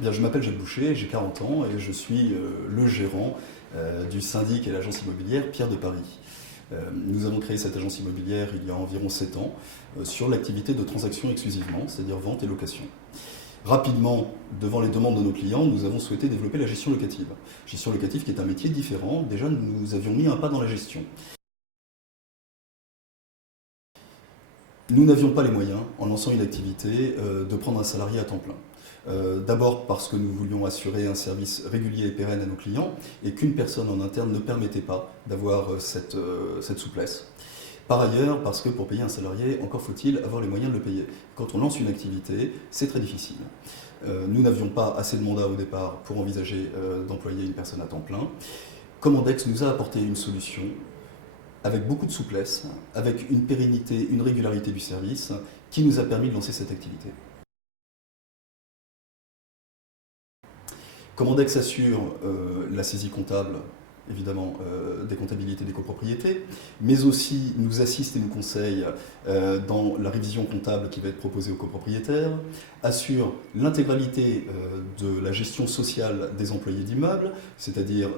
Bien, je m'appelle Jacques Boucher, j'ai 40 ans et je suis le gérant du syndic et l'agence immobilière Pierre de Paris. Nous avons créé cette agence immobilière il y a environ 7 ans sur l'activité de transaction exclusivement, c'est-à-dire vente et location. Rapidement, devant les demandes de nos clients, nous avons souhaité développer la gestion locative. Gestion locative qui est un métier différent. Déjà, nous avions mis un pas dans la gestion. Nous n'avions pas les moyens, en lançant une activité, de prendre un salarié à temps plein. D'abord parce que nous voulions assurer un service régulier et pérenne à nos clients et qu'une personne en interne ne permettait pas d'avoir cette souplesse. Par ailleurs, parce que pour payer un salarié, encore faut-il avoir les moyens de le payer. Quand on lance une activité, c'est très difficile. Nous n'avions pas assez de mandats au départ pour envisager d'employer une personne à temps plein. Commandex nous a apporté une solution avec beaucoup de souplesse, avec une pérennité, une régularité du service, qui nous a permis de lancer cette activité. Commandex assure la saisie comptable, évidemment, des comptabilités des copropriétés, mais aussi nous assiste et nous conseille dans la révision comptable qui va être proposée aux copropriétaires, assure l'intégralité de la gestion sociale des employés d'immeubles, c'est-à-dire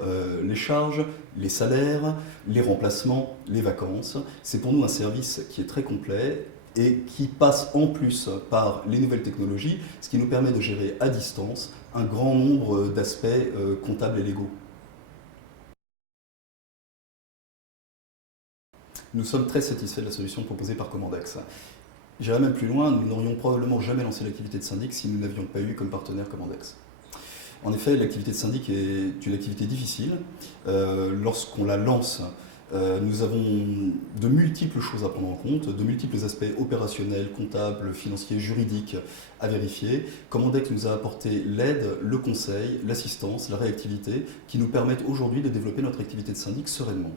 les charges, les salaires, les remplacements, les vacances. C'est pour nous un service qui est très complet et qui passe en plus par les nouvelles technologies, ce qui nous permet de gérer à distance un grand nombre d'aspects comptables et légaux. Nous sommes très satisfaits de la solution proposée par Commandex. J'irai même plus loin, nous n'aurions probablement jamais lancé l'activité de syndic si nous n'avions pas eu comme partenaire Commandex. En effet, l'activité de syndic est une activité difficile. Lorsqu'on la lance, nous avons de multiples choses à prendre en compte, de multiples aspects opérationnels, comptables, financiers, juridiques à vérifier. Commandex nous a apporté l'aide, le conseil, l'assistance, la réactivité qui nous permettent aujourd'hui de développer notre activité de syndic sereinement.